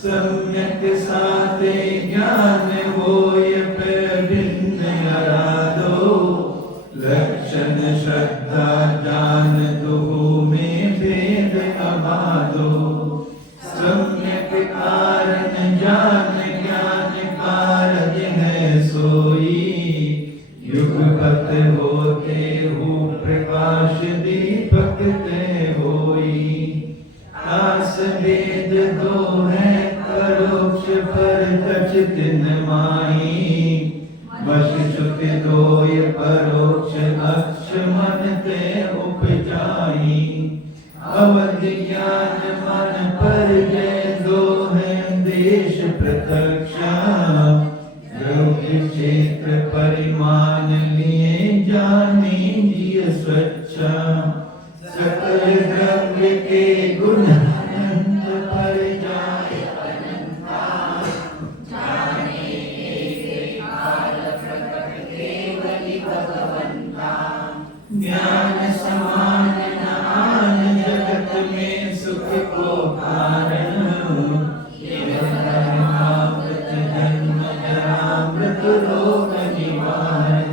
सम्यक साते ज्ञान होय भिन्न आराधो लक्षण श्रद्धा जान दो में भेद अबाधो सम्यक कारण जान ज्ञान कारज है सोई युगपत होते हो प्रकाश दीपक ते होई आस वेद दो है परोक्ष परतच तिन माही वश श्रुति दोय परोक्ष अक्ष मन ते उपजाई अवध ज्ञान मन पर जय दो है देश प्रत्यक्षा द्रव्य क्षेत्र परिमाण लिए जानी जिय स्वच्छा सकल द्रव्य के गुण अनंत पर जाए अनंता जाने एक काल प्रकट केवली भगवंता ज्ञान समान न आन जगत में सुख को कारण धर्मामृत जन्म जरामृत रोग निवारण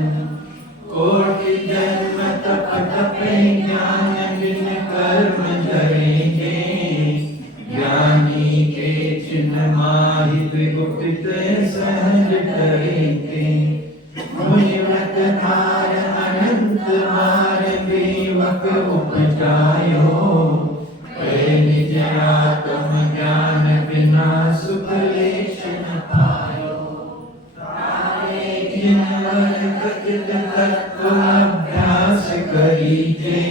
कोटि जन्म तप तपे ज्ञान कर्म धरेंगे ज्ञानी के चिन्ह माहि विगुप्त सहज करेंगे मुनिव्रत धार अनंत मार देवक उपजायो निज आत्म ज्ञान बिना सुख लेश न पायो तारे जिन कथित तत्व अभ्यास करीजे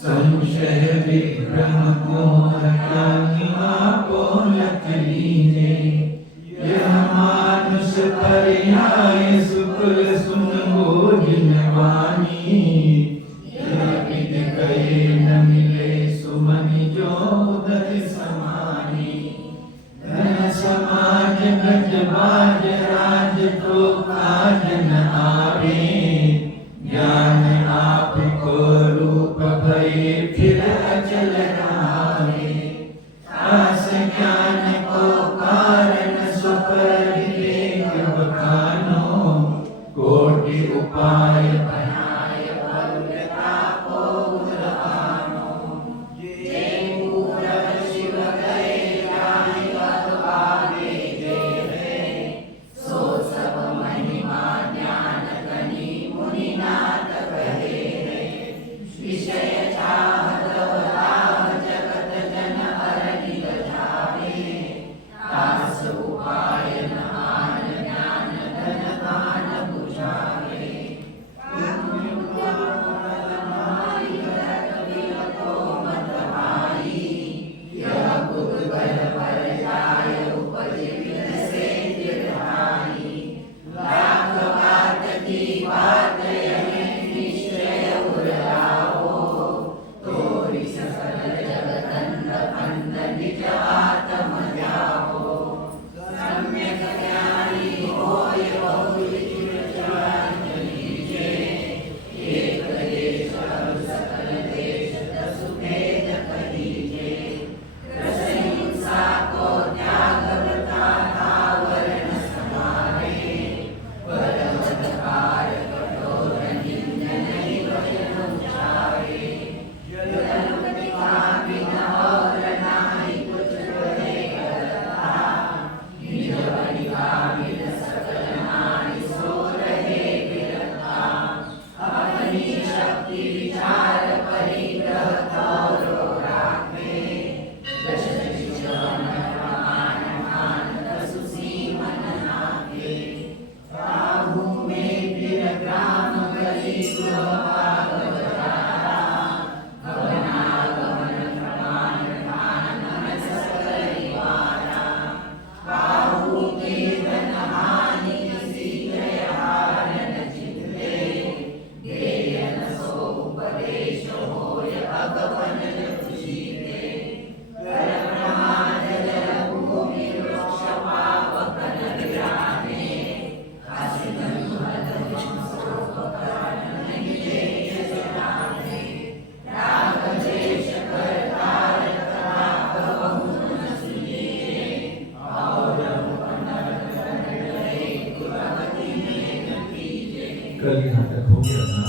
संशय विभ्रम मोह आपो लख लीजे यह मानुष पर्याय सुकुल सुन बोझिन वाणी यह विद कहे न मिले सुमनि जो उदर समानी धन समाज गज बाज राज तो काज न आवे ज्ञान आपको रूप भये फिर अचल रहावे आस ज्ञान को कारण सुपर विवेक बखानो कोटि उपाय बनाय बलता को उद्धानो जे पूरब शिव गए जाहि अब आगे जे है कल यहाँ तक हो गया था।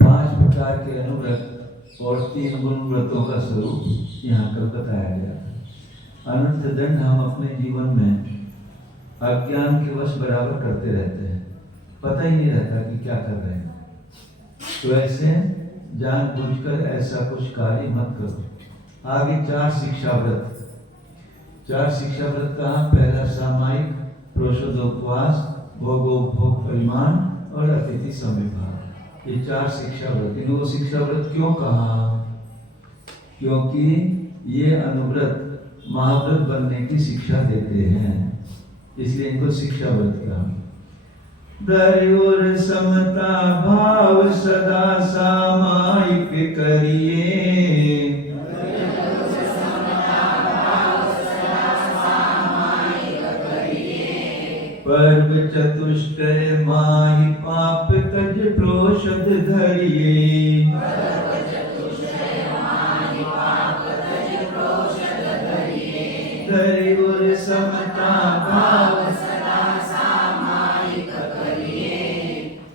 5 प्रकार के अनुव्रत और 3 गुण व्रतों का स्वरूप यहाँ कल बताया गया। अनंत दंड हम अपने जीवन में अज्ञान के वश बराबर करते रहते हैं, पता ही नहीं रहता कि क्या कर रहे हैं। तो ऐसे जानबूझकर ऐसा कुछ कार्य मत करो। आगे 4 शिक्षा व्रत। 4 शिक्षा व्रत कहा? पहला सामायिक, प्रोषदोपवास, भोगोपभोग परिमाण और अतिथि समिभाव। ये 4 शिक्षा व्रत। इनको शिक्षा व्रत क्यों कहा? क्योंकि ये अनुव्रत महाव्रत बनने की शिक्षा देते हैं, इसलिए इनको शिक्षा व्रत कहा। दयोर समता भाव सदा सामायिक करिए, पर्व चतुष्टय माहि पाप तज प्रोषद धरिए। दयोर समता भाव सदा सामायिक करिए,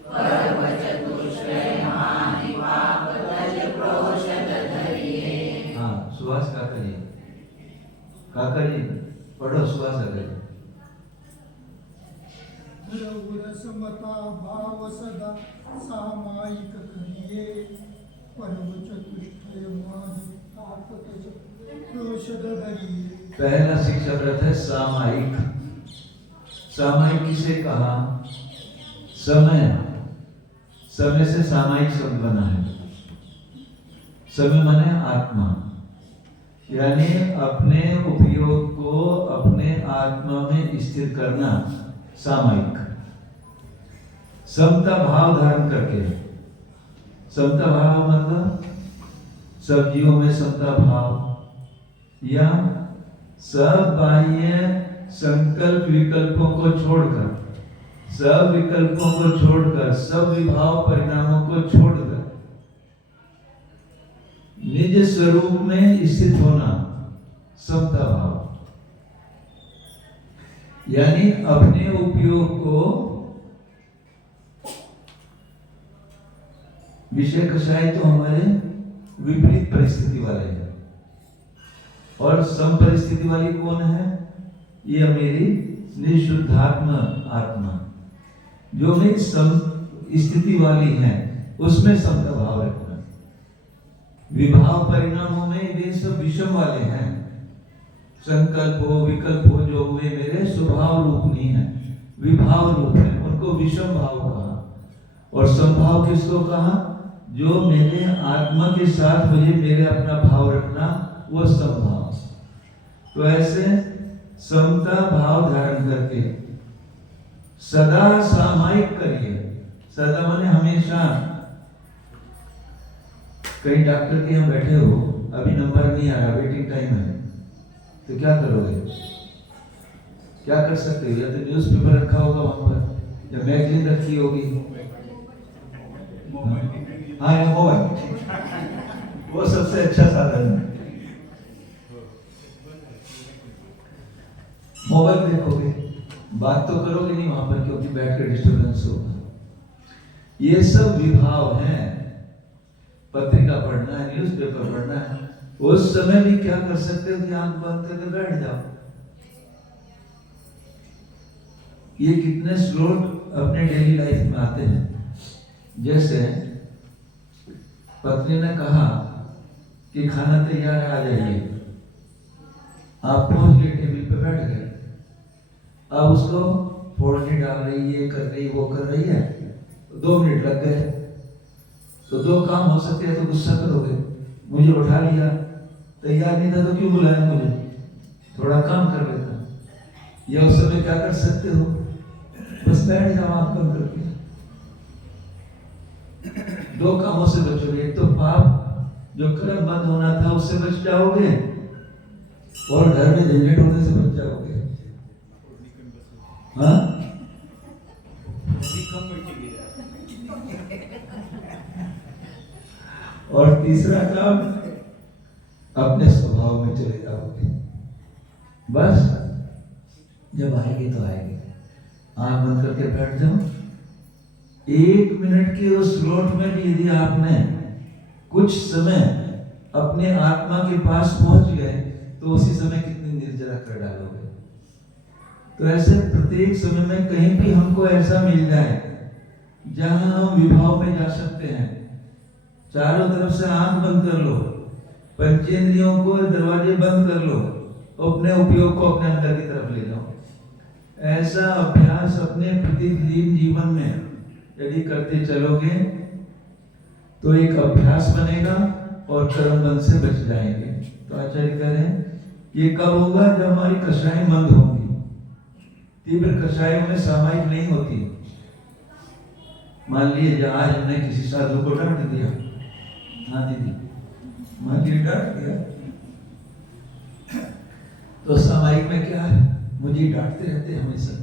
पर्व चतुष्टय माहि पाप तज प्रोषद धरिए। हाँ, सुहास का करिए, पढ़ो सुहास का करिए। समता भाव सदा सामायिक करिए, पर्व चतुष्टय माहि पाप तज प्रोषद धरिए। पहला शिक्षा व्रत है सामायिक। सामायिक किसे कहा? समय। समय से सामायिक शब्द बना है। समय माने आत्मा, यानी अपने उपयोग को अपने आत्मा में स्थिर करना सामायिक। समता भाव धारण करके। समता भाव मतलब सब्जियों में समता भाव, या सब बाह्य संकल्प विकल्पों को छोड़कर, सब विकल्पों को छोड़कर, सब विभाव परिणामों को छोड़कर निज स्वरूप में स्थित होना समता भाव। यानी अपने उपयोग को विषय कषाय तो हमारे विपरीत परिस्थिति वाले हैं, और सम परिस्थिति वाली कौन है? ये मेरी निशुद्धात्मा आत्मा, जो मेरी सम स्थिति वाली है, उसमें समता भाव रखना। विभाव परिणामों में वे सब विषम वाले हैं। संकल्प हो विकल्प हो जो वे मेरे स्वभाव रूप नहीं है, विभाव रूप है, उनको विषम भाव कहा। और समभाव किसको कहा? जो मेरे आत्मा के साथ मुझे मेरे अपना भाव रखना, वो समभाव। तो ऐसे समता भाव धारण करके सदा सामायिक करिए। सदा माने हमेशा। कई डॉक्टर के यहाँ बैठे हो, अभी नंबर नहीं आ रहा, वेटिंग टाइम है, तो क्या करोगे? क्या कर सकते हो? या तो न्यूज़पेपर रखा होगा वहां पर, या मैगजीन रखी होगी। हाँ, या मोबाइल, वो सबसे अच्छा साधन है। मोबाइल देखोगे, बात तो करोगे नहीं वहां पर, क्योंकि बैठ कर डिस्टर्बेंस होगा। ये सब विभाव हैं। पत्रिका पढ़ना है, न्यूज़पेपर पढ़ना है, उस समय भी क्या कर सकते हो कि आंख बंद करके बैठ जाओ। ये कितने श्लोक अपने डेली लाइफ में आते हैं। जैसे पत्नी ने कहा कि खाना तैयार है, आ जाइए। आप पहुंच गए, टेबल पे बैठ गए। अब उसको फोड़नी डाल रही है, कर रही, वो कर रही है, 2 मिनट लग गए। तो 2 काम हो सकते हैं। तो गुस्सा करोगे, मुझे उठा लिया, तैयार नहीं था तो क्यों बुलाया मुझे, थोड़ा काम कर लेता। या उस समय क्या कर सकते हो? बस बैठ जाओ आंख बंद करके। 2 कामों से बचोगे। एक तो पाप जो कर्म बंद होना था उससे बच जाओगे, और घर में झंझट होने से बच जाओगे। हाँ, और तीसरा काम, अपने स्वभाव में चले जाओगे। बस जब आएगी तो आएगी, आंख बंद करके बैठ जाओ, 1 मिनट के उस स्लॉट में भी यदि आपने कुछ समय अपने आत्मा के पास पहुंच गए तो उसी समय कितनी निर्जरा कर डालोगे। तो ऐसे प्रत्येक समय में कहीं भी हमको ऐसा मिल जाए जहां हम विभाव में जा सकते हैं, चारों तरफ से आंख बंद कर लो, पंचेंद्रियों को दरवाजे बंद कर लो, अपने उपयोग को अपने अंदर की तरफ ले जाओ। ऐसा अभ्यास अपने प्रतिदिन जीवन में यदि करते चलोगे तो एक अभ्यास बनेगा और कर्म बंध से बच जाएंगे। तो आचार्य कह रहे हैं ये कब होगा? जब हमारी कषाएं मंद होंगी। तीव्र कषायों में सामायिक नहीं होती। मान लीजिए आज हमने किसी साधु को डांट दिया, हाँ दीदी, मान लीजिए डांट दिया, तो सामायिक में क्या है? मुझे डांटते रहते हैं हमेशा,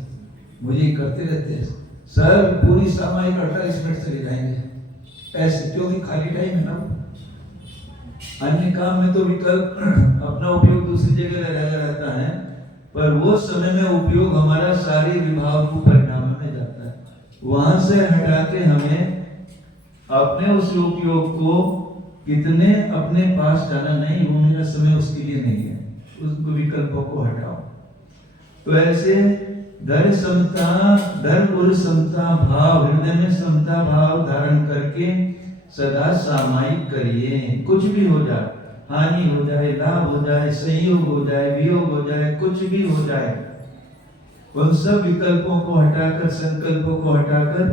मुझे करते रहते हैं सर, पूरी सामायिक 28 मिनट चले जाएंगे ऐसे, क्योंकि खाली टाइम है ना। अन्य काम में तो विकल्प अपना उपयोग दूसरी जगह लगाया रहता है, पर वो समय में उपयोग हमारा सारी विभाव को परिणाम में जाता है। वहां से हटा के हमें अपने उस उपयोग को कितने अपने पास जाना, नहीं वो मेरा समय उसके लिए नहीं है, उस विकल्पों को हटाओ। तो ऐसे धर्म समता, धर्म और समता भाव, हृदय में समता भाव धारण करके सदा सामायिक करिए। कुछ भी हो जाए, हानि हो जाए, लाभ हो जाए, संयोग हो जाए, वियोग हो जाए, कुछ भी हो जाए, उन सब विकल्पों को हटाकर, संकल्पों को हटाकर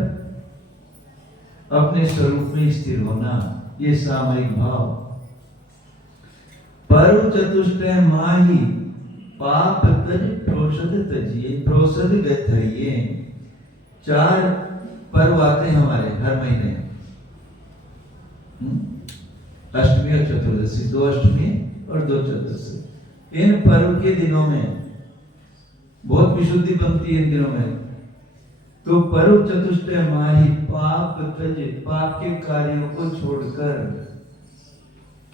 अपने स्वरूप में स्थिर होना, ये सामायिक भाव। परु चतुष्टय माही पाप तज प्रोषद तजिए, प्रोषद गथरिए। 4 पर्व आते हैं हमारे हर महीने, अष्टमी और चतुर्दशी, 2 अष्टमी और 2 चतुर्दशी। इन पर्व के दिनों में बहुत विशुद्धि बनती है इन दिनों में। तो पर्व चतुष्टय माही पाप तज, पाप के कार्यों को छोड़कर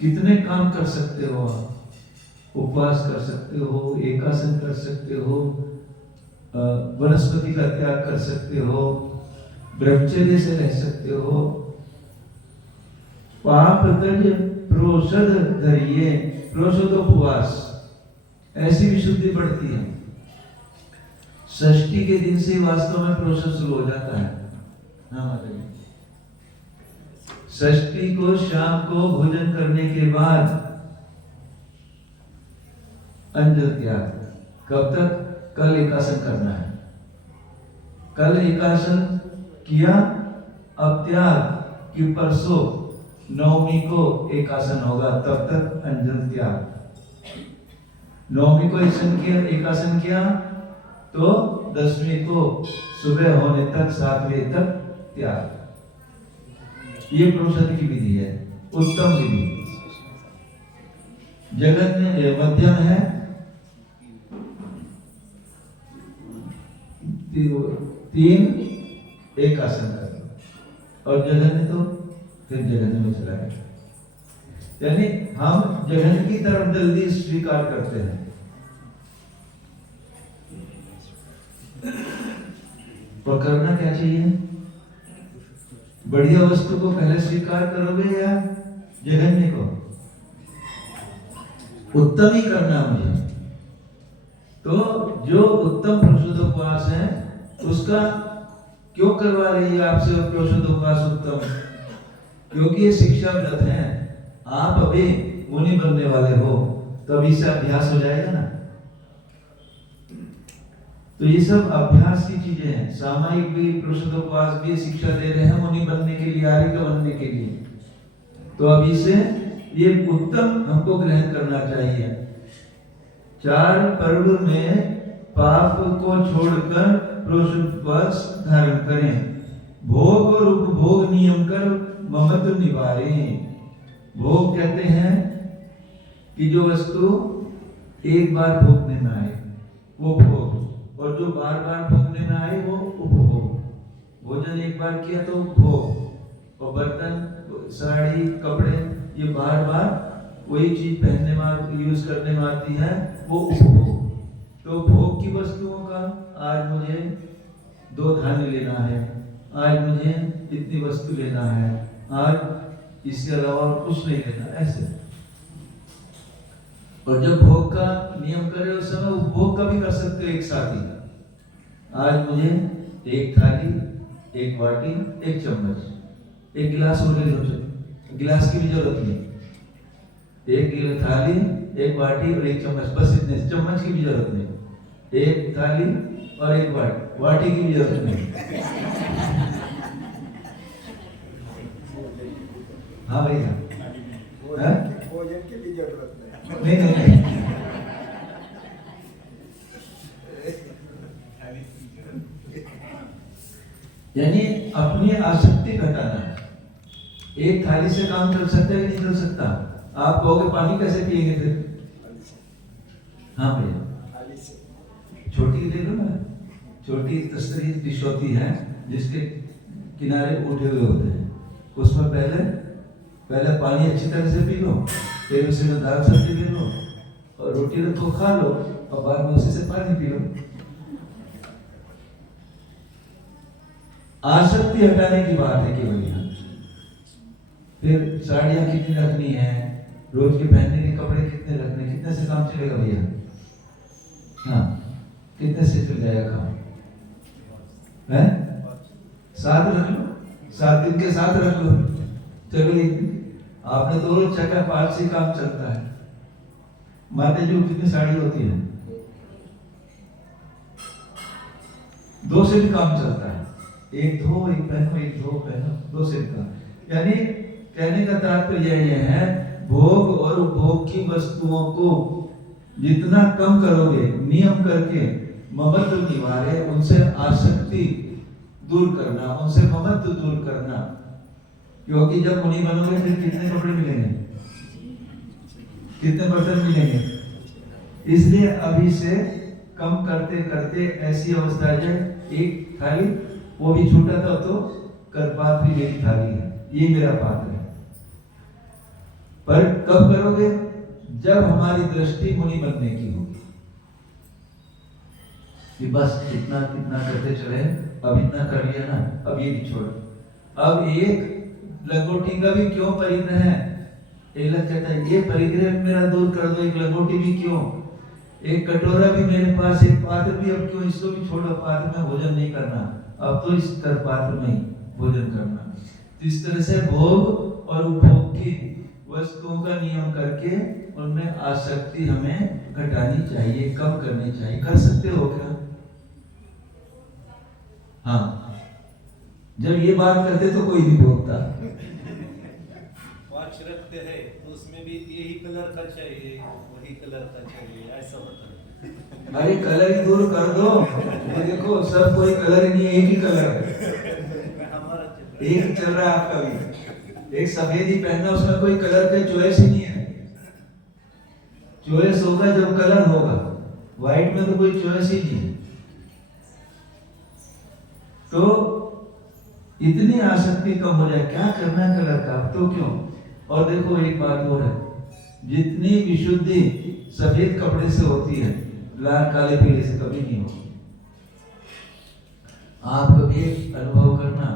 कितने काम कर सकते हो आप? उपवास कर सकते हो, एकासन कर सकते हो, वनस्पति का त्याग कर सकते हो, ब्रह्मचर्य से रह सकते हो। पाप तज प्रोषद धरिए, प्रोषद उपवास, ऐसी विशुद्धि बढ़ती है। षष्ठी के दिन से वास्तव में प्रोषद शुरू हो जाता है। हाँ, षष्ठी को शाम को भोजन करने के बाद अंजल त्याग। कब तक? कल एकासन करना है। कल एकासन किया, अब त्याग कि परसों नवमी को एकासन होगा, तब तक अंजल त्याग। नवमी को एकासन किया तो 10वीं को सुबह होने तक 7 बजे तक त्याग। ये प्रोषद की विधि है, उत्तम विधि। जगत में मध्यम है 3 एकासन कर, और जघन्य तो फिर जघन्य में चला गया। यानी हम जघन्य की तरफ जल्दी स्वीकार करते हैं। पर करना क्या चाहिए? बढ़िया वस्तु को पहले स्वीकार करोगे या जघन्य को? उत्तम ही करना मुझे। तो जो उत्तम प्रोषदोपवास है उसका क्यों करवा रही है आपसे प्रोषदोपवास उत्तम? क्योंकि ये शिक्षा व्रत है। आप अभी मुनि बनने वाले हो तो अभी से अभ्यास हो जाएगा ना। तो ये सब अभ्यास की चीजें हैं। सामायिक भी, प्रोषदोपवास भी शिक्षा दे रहे हैं मुनि बनने के लिए, आर्य बनने के लिए। तो अभी से ये उत्तम हमको ग्रहण करना चाहिए। 4 पर्व में पाप को छोड़कर प्रोषदोपवास धारण करें। भोग और उपभोग नियम कर ममत्व निवारें। भोग कहते हैं कि जो वस्तु एक बार भोगने में आए वो भोग, और जो बार बार भोगने में आए वो उपभोग। भोजन एक बार किया तो भोग, और बर्तन, साड़ी, कपड़े ये बार बार वही चीज पहनने में, यूज करने में आती है, वो उपभोग। तो भोग की वस्तुओं का आज मुझे 2 धान्य लेना है, आज मुझे इतनी वस्तु लेना है, आज इसके अलावा और कुछ नहीं लेना, ऐसे। और जब भोग का नियम करे उस समय उपभोग का भी कर सकते हो एक साथ ही। आज मुझे एक थाली, एक बाटी, एक चम्मच, एक गिलास और ले लो, गिलास की भी जरूरत नहीं, एक थाली, एक बाटी और एक चम्मच, बस इतने, चम्मच की भी जरूरत नहीं, एक थाली और एक बाटी की भी जरूरत नहीं। हाँ भैया, भोजन की भी जरूरत नहीं नहीं नहीं, यानी अपनी आसक्ति घटाना है। एक थाली से काम चल सकता है कि नहीं चल सकता? आप कहोगे पानी कैसे पिएंगे फिर? हाँ भैया, छोटी ले लो ना, छोटी तस्तरी डिश होती है जिसके किनारे उठे हुए होते हैं, उसमें पहले पानी अच्छी तरह से पी लो, फिर उसी में दाल सब्जी ले लो और रोटी रखो, खा लो, और बाद में उसी से पानी पी लो। आसक्ति हटाने की बात है केवल यहाँ। फिर साड़ियाँ कितनी रखनी है, रोज के पहनने के कपड़े कितने रखने, कितने से काम चलेगा भैया? हाँ, कितने से चल जाएगा काम? है 7 रख लो, 7 दिन के 7 रख लो, चलो एक दिन। आपने तो रोज चक्का 5 से काम चलता है। माता जी कितनी साड़ी होती है? 2 से भी काम चलता है, एक धो एक पहनो, एक धो पहनो, 2 से भी काम। यानी कहने का तात्पर्य यह है, भोग और उपभोग की वस्तुओं को जितना कम करोगे, नियम करके ममत्व निवारे, उनसे आसक्ति दूर करना, उनसे ममत्व दूर करना। क्योंकि जब मुनि बनोगे फिर कितने कपड़े मिलेंगे, कितने बर्तन मिलेंगे? इसलिए अभी से कम करते करते ऐसी अवस्था आ जाए, एक थाली, वो भी छूटा था तो करपात भी मेरी थाली है, ये मेरा पात्र है। पर कब करोगे? जब हमारी दृष्टि मुनि बनने की होगी, कि बस इतना कितना करते चले, अब इतना कर लिया ना, अब ये भी छोड़। अब एक लंगोटी का भी क्यों परिग्रह है? एक कहता है ये परिग्रह मेरा दूर कर दो, एक लंगोटी भी क्यों, एक कटोरा भी मेरे पास, एक पात्र भी अब क्यों, इसको भी छोड़ो, पात्र में भोजन नहीं करना, अब तो इस कर पात्र में ही भोजन करना। इस तरह से भोग और उपभोग की वस्तुओं का नियम करके उनमें आसक्ति हमें घटानी चाहिए, कम करनी चाहिए। कर सकते हो क्या? हाँ, जब ये बात करते तो कोई नहीं बोलता। वॉच रखते हैं तो उसमें भी यही कलर का चाहिए, वही कलर का चाहिए, ऐसा होता है। अरे कलर ही दूर कर दो, ये देखो सब कोई कलर नहीं, एक ही कलर है, एक ही चल रहा है आपका भी। एक सफेद ही पहनना, उसमें कोई कलर का चॉइस ही नहीं है। चॉइस होगा जब कलर होगा, व्हाइट में तो कोई चॉइस ही नहीं है। तो इतनी आसक्ति कम हो जाए, क्या करना है कलर का, तो क्यों। और देखो एक बात और है, जितनी विशुद्धि सफेद कपड़े से होती है, लाल काले पीले से कभी नहीं होती। आप कभी अनुभव करना,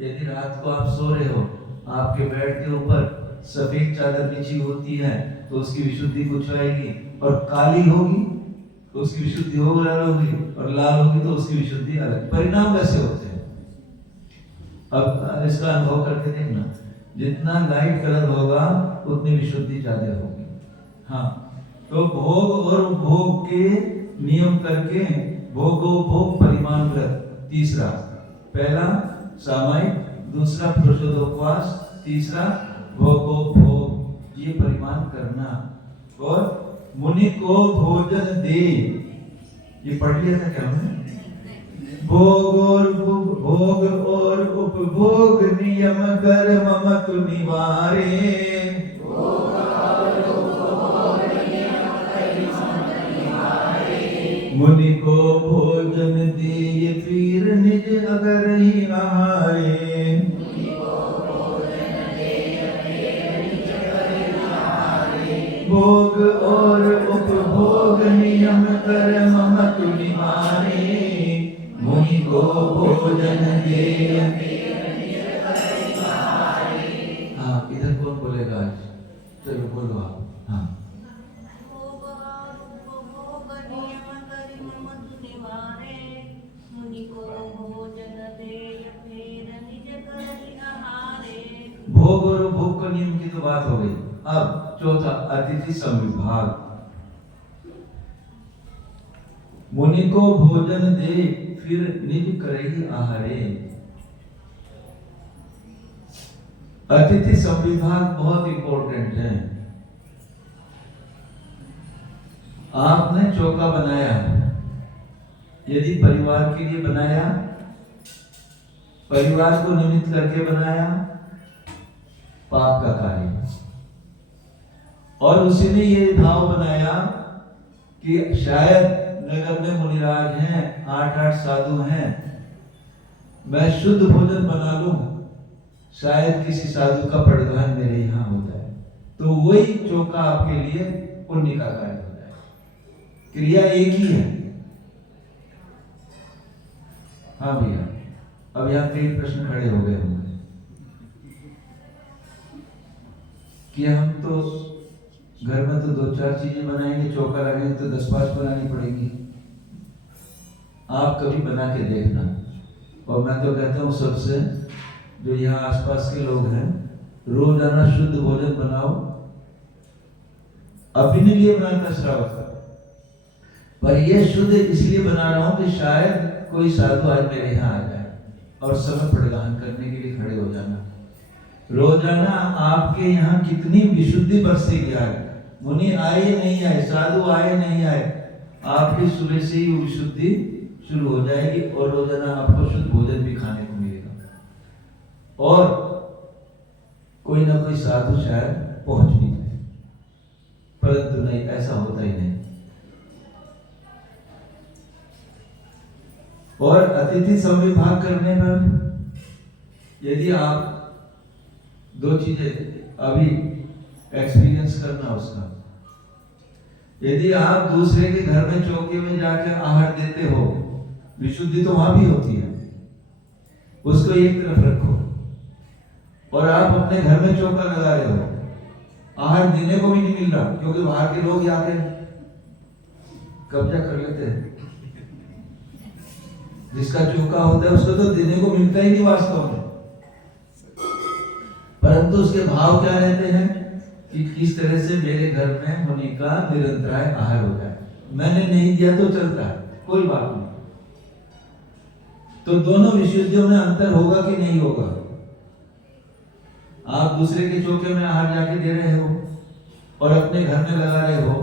यदि रात को आप सो रहे हो, आपके बेड के ऊपर सफेद चादर बिछी होती है तो उसकी विशुद्धि कुछ आएगी, और काली होगी तो उसकी विशुद्धि अलग होगी, और लाल होगी तो उसकी विशुद्धि अलग। परिणाम वैसे होते हैं। अब इसका अनुभव करके देखना, जितना लाइट कलर होगा उतनी विशुद्धि ज्यादा होगी। हाँ, तो भोग और उपभोग के नियम करके भोगोपभोग परिमाण व्रत, तीसरा, पहला सामायिक, दूसरा पुरुषोदोपवास, तीसरा भोगोपभोग, ये परिमाण करना। और मुनि को भोजन दे, ये पढ़ लिया था क्या हमने? भोग और उपभोग नियम कर ममत्व निवारे, मुनि को भोजन दे फिर निज अगर ही आहारे, भोग और उपभोग नियम कर ममत्व निवारे, मुनि को भोजन दे तो बात हो गई। अब चौथा अतिथि संविभाग। मुनि को भोजन दे फिर निज करेगी आहारे। अतिथि संविभाग बहुत इंपॉर्टेंट है। आपने चौका बनाया, यदि परिवार के लिए बनाया, परिवार को निमित्त करके बनाया, पाप का कार्य। और उसी ने ये भाव बनाया कि शायद नगर में मुनिराज हैं, 8 साधु हैं, मैं शुद्ध भोजन बना लूं, शायद किसी साधु का परिधान मेरे यहाँ हो जाए, तो वही चौका आपके लिए पुण्य का कार्य हो जाए। क्रिया एक ही है। हाँ भैया, अब यहाँ कई प्रश्न खड़े हो गए होंगे कि हम तो घर में तो 2-4 चीजें बनाएंगे, चौका लगाएंगे तो 10-5 बनानी पड़ेगी। आप कभी बना के देखना। और मैं तो कहता हूँ सबसे, जो यहाँ आसपास के लोग हैं, रोजाना शुद्ध भोजन बनाओ। अपने लिए बनाता श्रावक, पर ये शुद्ध इसलिए बना रहा हूं कि शायद कोई साधु आज मेरे यहाँ आ जाए और समय परिधान करने के लिए खड़े हो जाना। रोजाना आपके यहाँ कितनी विशुद्धि बरसेगी। आज मुनि आए नहीं आए, साधु आए नहीं आए, आपकी सुबह से ही वो विशुद्धि शुरू हो जाएगी और रोजाना आपको शुद्ध भोजन भी खाने को मिलेगा। और कोई ना कोई साधु शायद पहुंच भी जाए, परंतु नहीं, ऐसा होता ही नहीं। और अतिथि संविभाग करने पर यदि आप 2 चीजें अभी एक्सपीरियंस करना उसका, यदि आप दूसरे के घर में चौके में जाकर आहार देते हो, विशुद्धि तो वहां भी होती है, उसको एक तरफ रखो। और आप अपने घर में चौका लगा रहे हो, आहार देने को भी नहीं मिल रहा, क्योंकि बाहर के लोग आके कब्जा कर लेते हैं। जिसका चौका होता है उसको तो देने को मिलता ही नहीं वास्तव में, परंतु उसके भाव क्या रहते हैं कि किस तरह से मेरे घर में मुनि का निरंतराय आहार हो जाए। मैंने नहीं दिया तो चलता है, कोई बात नहीं। तो दोनों विशुद्धियों में अंतर होगा कि नहीं होगा? आप दूसरे के चौके में आहार जाके दे रहे हो और अपने घर में लगा रहे हो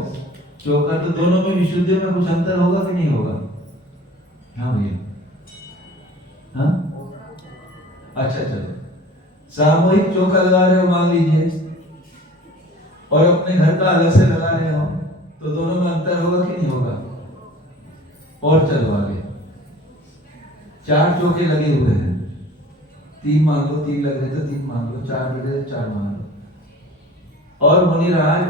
चौका, तो दोनों में विशुद्धियों में कुछ अंतर होगा कि नहीं होगा? हाँ भैया, हाँ, अच्छा चलो। सामूहिक चौका लगा रहे हो मान लीजिए, और अपने घर का अलग से लगा रहे हो, तो दोनों में अंतर होगा कि नहीं होगा? और चलो आगे। 4 चौके लगे हुए हैं, 3 मान लो, 3 लग रहे तो 3 मान लो, 4 लग रहे तो 4 मान लो। और मुनिराज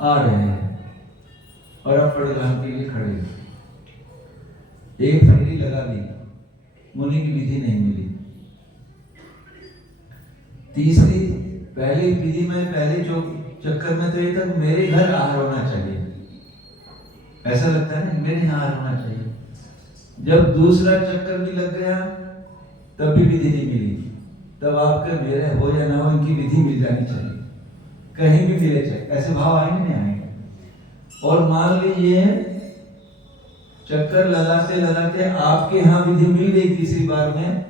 आ रहे हैं और अब परिधान के लिए खड़े हैं। एक फेरी लगा ली, मुनि की विधि नहीं मिली। तीसरी, पहली विधि में, पहले चक्कर में तो ये था मेरे घर आहार होना चाहिए, ऐसा लगता है ना, मेरे यहाँ आहार होना चाहिए। जब दूसरा चक्कर भी लग गया तब भी विधि नहीं मिली। तब आपके मेरे हो या ना हो, इनकी विधि मिल जानी चाहिए, कहीं भी मिले चाहिए, ऐसे भाव आएंगे नहीं आएंगे। और मान लीजिए चक्कर लगाते लगाते आपके यहाँ विधि मिल गई तीसरी बार में,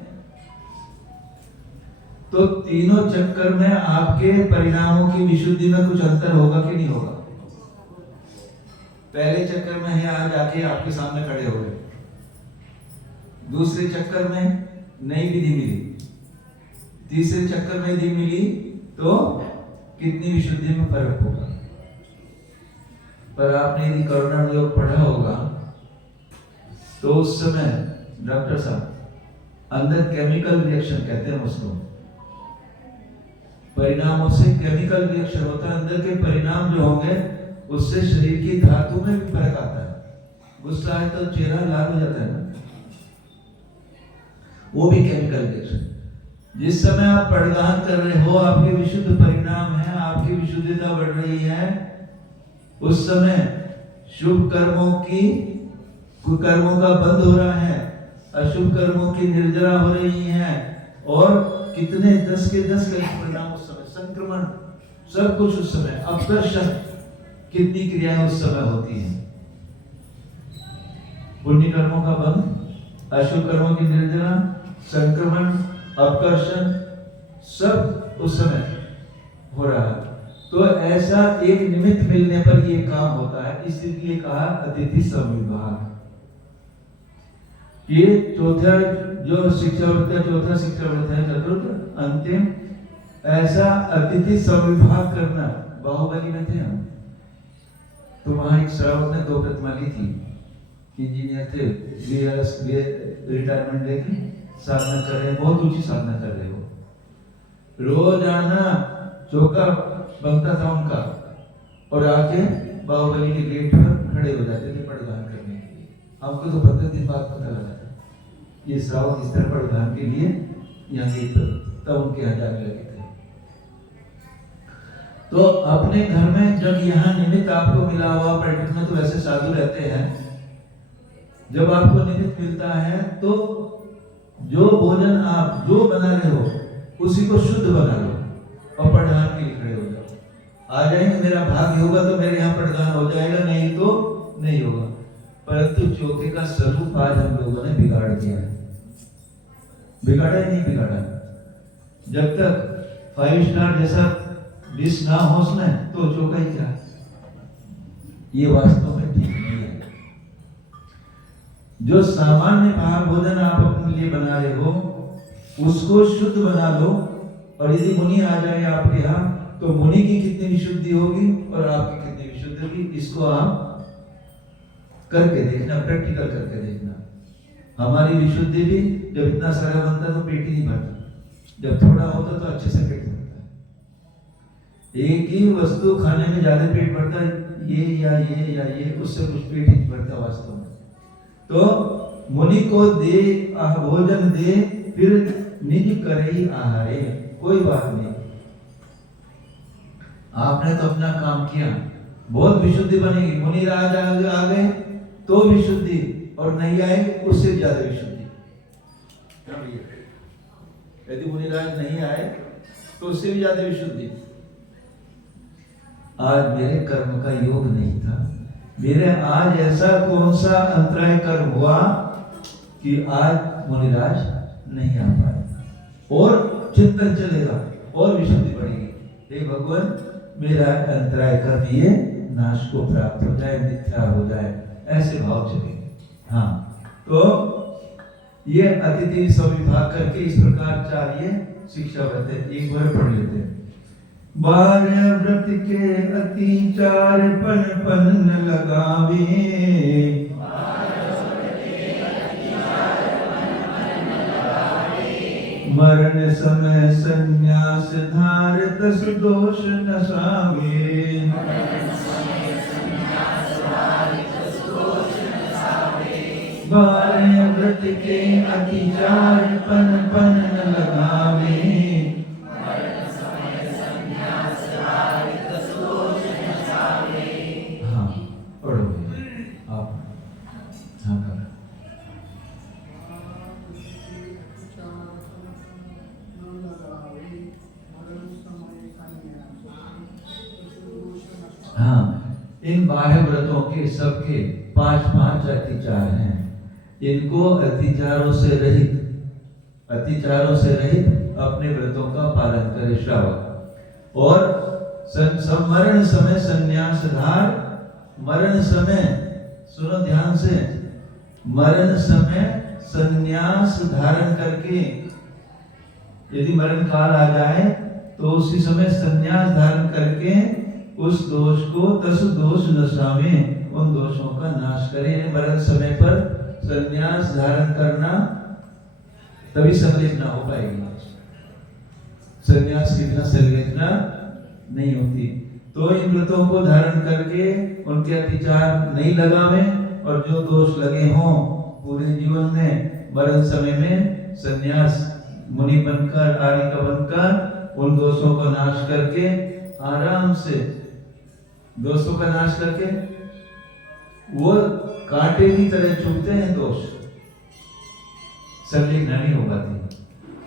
तो तीनों चक्कर में आपके परिणामों की विशुद्धि में कुछ अंतर होगा कि नहीं होगा? पहले चक्कर में यहाँ जाके आपके सामने खड़े हो गए, दूसरे चक्कर में नई विधि मिली, तीसरे चक्कर में विधि मिली, तो कितनी विशुद्धि में फर्क होगा? पर आपने यदि करुणा योग पढ़ा होगा तो उस समय डॉक्टर साहब अंदर केमिकल रिएक्शन कहते हैं उसको, परिणामों से केमिकल रिएक्शन होता है, अंदर के परिणाम जो होंगे उससे शरीर की धातु में भी फर्क आता है। गुस्सा है तो चेहरा लाल हो जाता है ना, वो भी केमिकल रिएक्शन। जिस समय आप परिधान कर रहे हो, आपके विशुद्ध परिणाम है, आपकी विशुद्धता बढ़ रही है, उस समय शुभ कर्मों की, कुकर्मों का बंद हो रहा है, अशुभ कर्मों की निर्जरा हो रही है, और कितने 10 के 10 परिणाम उस समय संक्रमण, सब कुछ उस समय, अपकर्षण, कितनी क्रियाएं उस समय होती हैं। पुण्य कर्मों का बंध, अशुभ कर्मों की निर्जना, संक्रमण, अपकर्षण, सब उस समय हो रहा है। तो ऐसा एक निमित्त मिलने पर ये काम होता है, इसलिए कहा अतिथि संविभाग। ये चौथा जो शिक्षावृत्त है, चौथा शिक्षावृत्त है, चतुर्थ अंतिम, ऐसा अतिथि संविभाग करना। बाहुबली में थे हम, तो वहां एक श्रावक ने 2 प्रतिमा ली थी, इंजीनियर थे, रिटायरमेंट लेके साधना कर रहे हैं, बहुत ऊंची साधना कर रहे हो। रोजाना चौका बनता था उनका, और आके बाहुबली के गेट पर खड़े हो जाते थे पड़दान करने के लिए। हमको तो 15 दिन बाद पता लगा था ये श्रावक इस तरह पड़दान के लिए यहाँ गेट पर, तब उनके यहाँ जाने लगे थे। तो अपने घर में जब यहाँ निमित्त आपको मिला हुआ, पर्यटक में तो वैसे साधु रहते हैं, जब आपको निमित्त मिलता है तो जो भोजन आप जो बना रहे हो उसी को शुद्ध बना लो और पड़दान के लिए खड़े हो जाओ। आ जाएंगे, मेरा भाग्य होगा तो मेरे यहाँ पड़दान हो जाएगा, नहीं तो नहीं होगा। परंतु चौथे का स्वरूप आज हम लोगों ने बिगाड़ दिया है। बिगाड़ा ही नहीं बिगाड़ा। जब तक 5 स्टार जैसा डिश ना हो उसमें, तो चौका ही क्या, ये वास्तव में ठीक नहीं है। जो सामान्य भोजन आप अपने लिए बना रहे हो उसको शुद्ध बना लो, और यदि मुनि आ जाए आपके यहाँ तो मुनि की कितनी विशुद्धि होगी और आपकी कितनी विशुद्धि होगी, इसको आप करके देखना, प्रैक्टिकल करके देखना। हमारी विशुद्धि भी जब इतना सारा बनता तो पेट ही नहीं भरता, जब थोड़ा होता तो अच्छे से पेट भरता है। एक ही वस्तु खाने में ज्यादा पेट भरता है, ये या ये, उससे कुछ पेट ही भरता वास्तव में। तो मुनि को दे भोजन दे, फिर निज करे आहारे, कोई बात नहीं। आपने तो अपना काम किया, बहुत विशुद्धि बनेगी। मुनि राज आ गए तो विशुद्धि, और नहीं आए उससे ज्यादा विशुद्धि। यदि मुनि राज नहीं आए तो उससे भी ज्यादा विशुद्धि। आज मेरे कर्म का योग नहीं था, मेरे आज ऐसा कौन सा अंतराय कर्म हुआ कि आज मुनिराज नहीं आ पाए, और चिंतन चलेगा और विशुद्धि बढ़ेगी। हे भगवान, मेरा अंतराय कर्म ये नाश को प्राप्त हो जाए, मिथ्या हो जाए, ऐसे भाव चलेंगे। हाँ, तो ये अतिथि स्वविभाग करके इस प्रकार 4 ये शिक्षा बताते हैं। एक बार पढ़ लेते हैं। 12 व्रत के अति 4 पन न लगावे, मरण समय संन्यास धार तस दोष नसावे। 12 व्रत के अति 4 पन न लगावे, इन 12 व्रतों के सबके 5-5 अतिचार हैं। इनको अतिचारों से रहित अपने व्रतों का पालन करे श्रावक। और मरण समय संन्यास धार, मरण समय, सुनो ध्यान से, मरण समय संन्यास धारण करके, यदि मरण काल आ जाए तो उसी समय संन्यास धारण करके उस दोष को तस दोष नसावे, उन दोषों का नाश करे। मरण समय पर संन्यास धारण करना, तभी संलेखना हो पाएगी। संन्यास के बिना संलेखना नहीं होती। तो इन व्रतों को धारण करके उनके अतिचार नहीं लगावे, और जो दोष लगे हों पूरे जीवन में, मरण समय में संन्यास मुनि बनकर, आर्य का बनकर, उन दोषों को नाश करके आराम से, दोषों का नाश करके, वो कांटे की तरह चुभते हैं दोष, संलेखना नहीं हो पाती।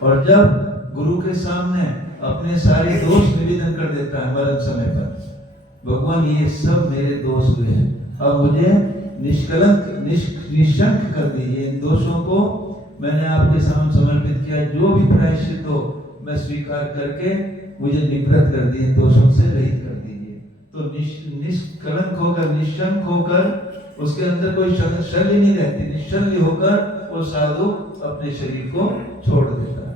और जब गुरु के सामने अपने सारे दोष निवेदन कर देता है मरण समय पर, भगवान ये सब मेरे दोष हुए हैं, अब मुझे निष्कलंक निशंक कर दीजिए, इन दोषों को मैंने आपके सामने समर्पित किया, जो भी प्रायश्चित हो मैं स्वीकार करके मुझे निवृत्त कर दिए, दोषों से रहित कर दीजिए। तो निष्कलंक होकर, निशंक होकर, उसके अंदर कोई शल्य नहीं रहती, निशल्य होकर वो साधु अपने शरीर को छोड़ देता है।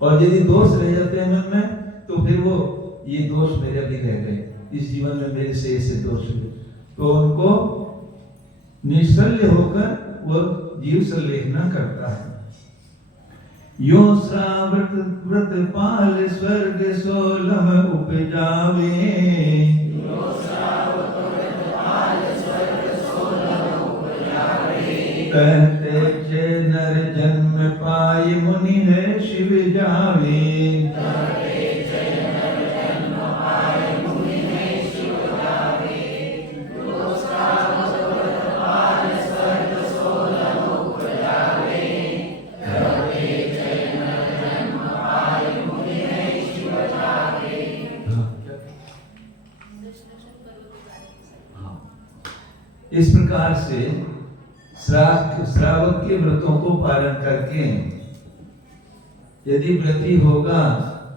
और यदि दोष रह जाते हैं मन में तो फिर वो ये दोष मेरे अभी रह गए, इस जीवन में मेरे से ऐसे दोष हुए, तो उनको निशल्य होकर वो जीव संलेखना करता है। यो श्रावृत व्रत पाल स्वर्ग सोलह उपजावे, कहते जे नर जन्म पाए मुनि है शिव जावे, इस प्रकार से श्रावक के व्रतों को पालन करके यदि व्रती होगा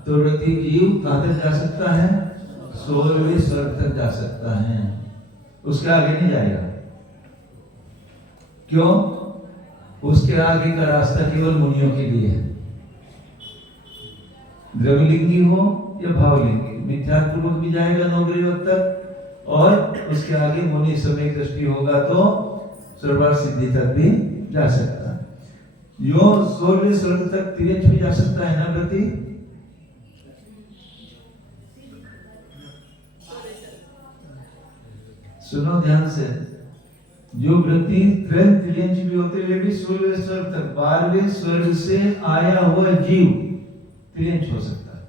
तो व्रती जीव कहां तक जा सकता है? 16वें स्वर्ग तक जा सकता है, उसके आगे नहीं जाएगा। क्यों? उसके आगे का रास्ता केवल मुनियों के लिए है, द्रव्यलिंगी हो या भावलिंगी, मिथ्यात्पूर्वक भी जाएगा 9वें युग तक, और उसके आगे मुनि समय दृष्टि होगा तो सर्वार्थ सिद्धि तक भी जा सकता है। यो 16वें स्वर्ग तक तिरछ भी जा सकता है ना व्रती? सुनो ध्यान से, जो व्रती तिरछ भी होते वे भी 16वें स्वर्ग तक, 12वें स्वर्ग से आया हुआ जीव तिरछ हो सकता है।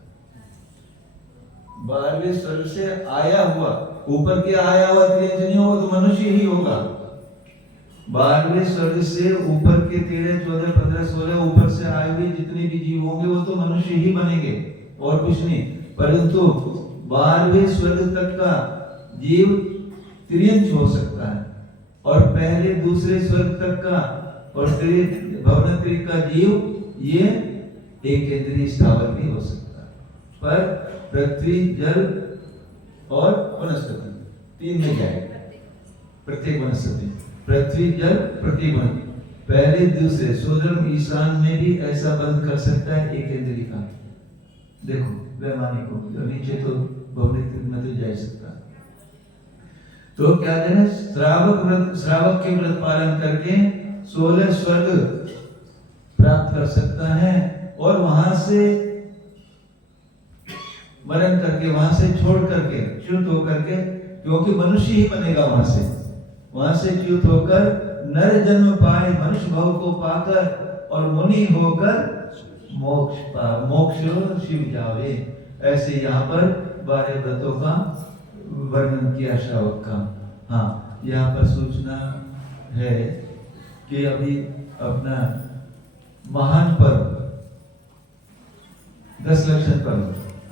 12वें स्वर्ग से आया हुआ, ऊपर के आया हुआ तिरछ नहीं होगा तो मनुष्य ही होगा। 12वें स्वर्ग से ऊपर के 13, 14, 15, 16 ऊपर से आए हुए जितने भी जीव होंगे वो तो मनुष्य ही बनेंगे और कुछ नहीं, परंतु 12वें स्वर्ग तक का जीव तिर्यंश हो सकता है, और पहले दूसरे स्वर्ग तक का और भवनत्री का जीव ये एक इंद्रिय स्थावर भी हो सकता है। पर पृथ्वी, जल और वनस्पति 3 में जाएगा, प्रत्येक वनस्पति, पृथ्वी, जल, प्रत्येक वन, पहले दूसरे सोदर्म ईशान में भी ऐसा बंद कर सकता है एक इंद्रिय का। देखो वैमानिक को, तो नीचे तो भवनत्री में तो जा ही सकता है। तो क्या है? श्रावक के व्रत पालन करके 16 स्वर्ग प्राप्त कर सकता है, और वहां से मरण करके, वहां से छोड़ करके, च्युत होकर के, क्योंकि मनुष्य ही बनेगा वहां से च्युत होकर नर जन्म पाए, मनुष्य भाव को पाकर, और मुनि होकर मोक्ष शिव जावे। ऐसे यहाँ पर 12 व्रतों का वर्णन किया श्रावक का। हाँ, यहाँ पर सूचना है कि अभी अपना महान पर्व 10 लक्षण पर्व